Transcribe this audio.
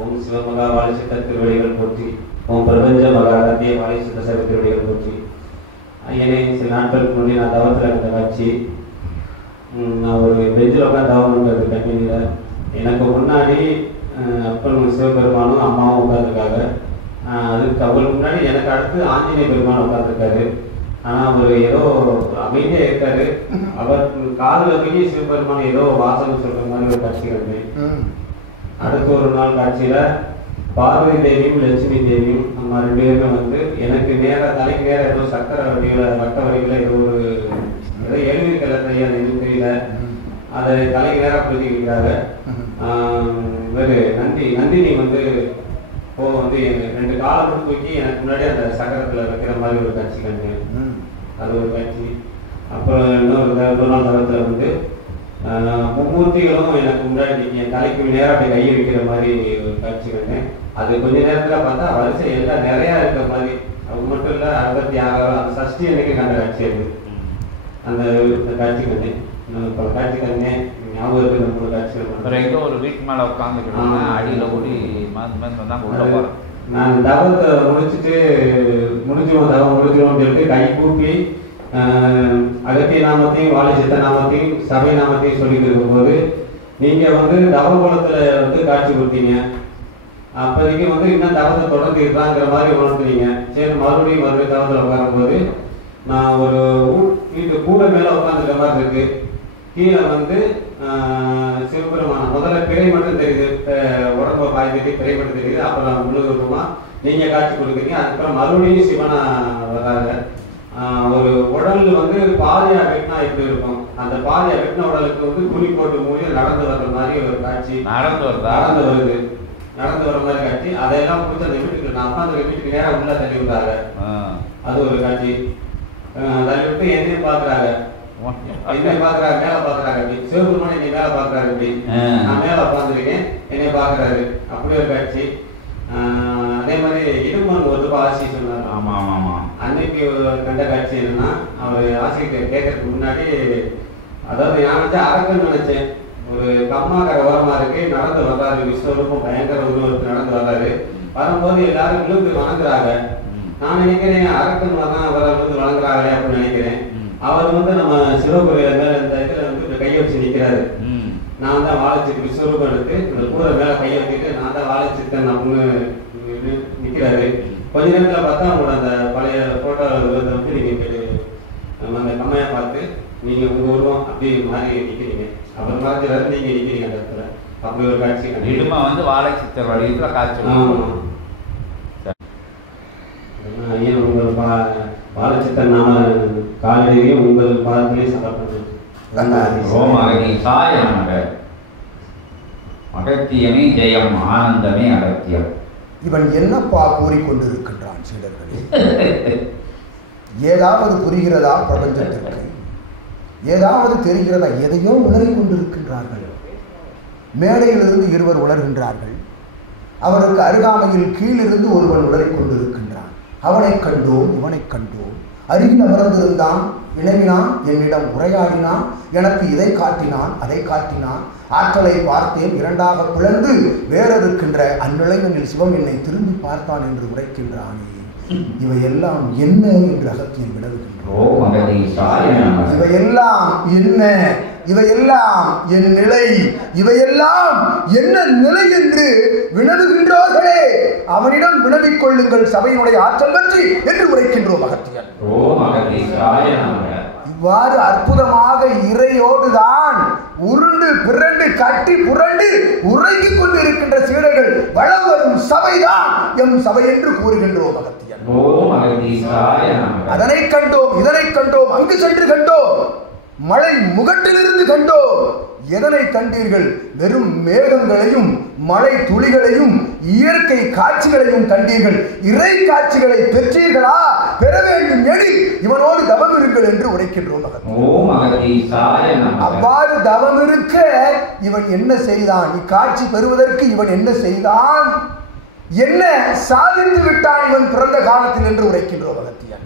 ஓம் சிவமகா வாழைச்சித்த திருவடிகள் போற்றி, ஓம் பிரபஞ்ச மகா அகத்திய வாழைச்சித்த சரி திருவடிகள் போற்றி. ஐயனே, சில நாட்களுக்கு முன்னாடி நான் தவத்தில் இருந்த காட்சி, நான் ஒரு பெஞ்சில் உட்காந்து தவம் பண்ணுறது கம்பெனியில். எனக்கு முன்னாடி அப்பன் சிவபெருமானும் அம்மாவும் உட்காந்துருக்காங்க. அதுக்கு அவருக்கு முன்னாடி எனக்கு அடுத்து ஆஞ்சநேய பெருமான் உட்காந்துருக்காரு. ஆனால் அவர் ஏதோ அமைதியாக இருக்காரு. அவர் காலில் போய் சிவபெருமான் ஏதோ வாசகம் சொல்கிற மாதிரி ஒரு காட்சி கண்டேன். அடுத்த ஒரு நாள் காட்சியில் பார்வதி தேவியும் லட்சுமி தேவியும் நம்ம 2 பேருமே வந்து எனக்கு தலைக்கு நேரம் ஏதோ சக்கரை வடிவில் ரத்த வடிவில் ஏதோ எழுதியிருக்கல சரியா எதுவும் தெரியல. அதை தலைக்கு நேரம் புரிஞ்சுக்கிறாங்க. இவர் நந்தினி வந்து வந்து 2 காலை மட்டும் தூக்கி எனக்கு முன்னாடி அந்த சக்கரத்தில் வைக்கிற மாதிரி ஒரு காட்சி கண்டேன். அது ஒரு காட்சி. அப்புறம் இன்னொரு நாள் தளத்தில் வந்து மும்மூர்த்திகளும் எனக்கு முன்னாடி என் தலைக்கு நேரம் அப்படி கையை வைக்கிற மாதிரி ஒரு காட்சி கண்டேன். அது கொஞ்ச நேரத்தில் பார்த்தா வரிசை எல்லாம் நிறையா இருக்கிற மாதிரி. அவங்க மட்டும் இல்லை, 66 அந்த சஷ்டி அன்னைக்கு கண்ட காட்சி அது. அந்த காட்சி கண்டேன். பல காட்சி கண்டேன். ஞாபகம் இருக்கு நம்ம காட்சி. எங்கோ ஒரு வீட்டு மேலே உட்காந்துக்கிட்டு அடியில் ஓடி தான் உள்ள போகிறேன். நான் தவத்தை முடிச்சிடுவோம் சொல்லிட்டு கை கூப்பி அகத்திய நாமத்தையும் வாழைச்சித்த நாமத்தையும் சபை நாமத்தையும் சொல்லிட்டு இருக்கும்போது நீங்கள் வந்து தவகுலத்தில் வந்து காட்சி கொடுத்தீங்க. அப்போதைக்கு வந்து இன்னும் தவத்தை தொடர்ந்து இருக்காங்கிற மாதிரி உணர்த்துறீங்க. சரி, மறுபடியும் தவத்தில் உட்காரும்போது நான் ஒரு வீட்டு கூடை மேலே உட்காந்துக்கிற மாதிரி இருக்கு. கீழே வந்து சிவபெருமான முதல்ல பிறை மட்டும் தெரியுது, உடம்ப பாய்ந்துட்டு பிறை மட்டும் தெரியுது. அப்புறம் முழுவதுமா நீங்கள் காட்சி கொடுக்குறீங்க. அதுக்கப்புறம் மறுபடியும் சிவனா வராங்க. ஒரு உடல் வந்து பாதியா வெட்டினா எப்படி இருக்கும், அந்த பாதியா வெட்டின உடலுக்கு வந்து துணி போட்டு மூடி நடந்து வர்ற மாதிரி ஒரு காட்சி நடந்து வர மாதிரி காட்சி. அதையெல்லாம் முடிச்சு அந்த வீட்டுக்கு நான் உட்காந்து வீட்டுக்கு நேரம் உள்ள தள்ளி விடுறாங்க. அது ஒரு காட்சி. தள்ளி விட்டு என்னையும் பாக்குறாங்க, மேல பாக்குறாங்க. அப்படி சிவபெருமான் என்னை மேல பாக்குறாரு. அப்படி நான் மேல உட்காந்துருக்கேன், என்னைய பாக்குறாரு. அப்படி ஒரு காட்சி. அதே மாதிரி இடுமன் ஒரு ஆசி சொன்னார். அன்னைக்கு கண்ட காட்சி என்னன்னா, அவர் ஆசிரியர் கேட்கறதுக்கு முன்னாடி, அதாவது நான் நினைச்சேன் அரக்கன்னு நினைச்சேன். ஒரு கம்மாக்கரை ஓரமா இருக்கு, நடந்து வர்றாரு. விஸ்வரூபம் பயங்கர உருவத்துக்கு நடந்து வர்றாரு. வரும்போது எல்லாரும் விழுந்து வணங்குறாங்க. நான் நினைக்கிறேன் அரக்கன் தான் வந்து வணங்குறாங்களே அப்படின்னு நினைக்கிறேன். அவர் வந்து நம்ம சிவபுரியில மேல இந்த இதுல வந்து கையை வச்சு நிக்கிறாரு. நான் தான் வாழைச்சிட்டு விஸ்வரூபம் எடுத்து இந்த கூட மேல கையை வச்சுட்டு நான் தான் வாழைச்சித்தன் அப்படின்னு நிக்கிறாரு. கொஞ்ச நேரத்தில் பார்த்தா அவங்களோட அந்த பழைய போட்டோ வந்து நீங்க அந்த கம்மையா பார்த்து நீங்க உங்க உருவம் அப்படி மாறி நிக்கிறீங்க. அப்புறம் மாத்திராரு, நீங்க நிக்கிறீங்க அந்த இடத்துல. அப்படி ஒரு காட்சி வந்து வாழைச்சித்தர் வடிவத்தில் காட்சி. ஐயன் உங்கள் வாழைச்சித்தன் நாம காலையிலேயும் உங்கள் பாதத்திலேயே சமர்ப்பணம். அகத்தியமே ஜெயம், ஆனந்தமே அகத்தியம். இவன் என்னப்பா கூறிக்கொண்டிருக்கின்றான் சீடர்களே? ஏதாவது புரிகிறதா பிரபஞ்சத்திற்கு? ஏதாவது தெரிகிறதா? எதையோ உணரிக் கொண்டிருக்கின்றார்கள். மேடையிலிருந்து இருவர் உணர்கின்றார்கள். அவருக்கு அருகாமையில் கீழிருந்து ஒருவன் உணரிக் கொண்டிருக்கின்றான். அவனை கண்டோம், இவனை கண்டோம். அருகில் அமர்ந்திருந்தான், வினவினான், என்னிடம் உரையாடினான், எனக்கு இதை காட்டினான், அதை காட்டினான். ஆற்றலை பார்த்தேன், இரண்டாக பிளந்து வேறறுக்கின்ற அந்நிலையில் சிவம் என்னை திரும்பி பார்த்தான் என்று உரைக்கின்றானே. இவையெல்லாம் என்ன என்று அகத்தியன் வினவுகின்றோம். இவையெல்லாம் என்ன? இவையெல்லாம் என் நிலை, இவையெல்லாம் என்ன நிலை என்று வினவுகின்றார்களே, அவனிடம் வினவிக் கொள்ளுங்கள் சபையினுடைய ஆற்றல் பற்றி என்று உரைக்கின்றோம் அகத்தியன். இவ்வாறு அற்புதமாக இறையோடுதான் உருண்டு பிறண்டு கட்டி புரண்டு உறங்கிக் கொண்டு இருக்கின்ற சீடர்கள் வளம் வரும் சபைதான் எம் சபை என்று கூறுகின்றோம் அகத்தியன். அதனை கண்டோம், இதனை கண்டோம், அங்கு சென்று கண்டோம், மழை முகட்டிலிருந்து கண்டோம். எதனை கண்டீர்கள்? வெறும் மேகங்களையும் மழை துளிகளையும் இயற்கை காட்சிகளையும் கண்டீர்கள். இறை காட்சிகளை பெற்றீர்களா? பெற வேண்டும் எனில் இவனோடு தவம் இருங்கள் என்று உரைக்கின்றோம். அவ்வாறு தவம் இருக்க இவன் என்ன செய்தான்? இக்காட்சி பெறுவதற்கு இவன் என்ன செய்தான்? என்ன சாதித்து விட்டான் இவன் பிறந்த காலத்தில் என்று உரைக்கின்றோம் அகத்தியன்.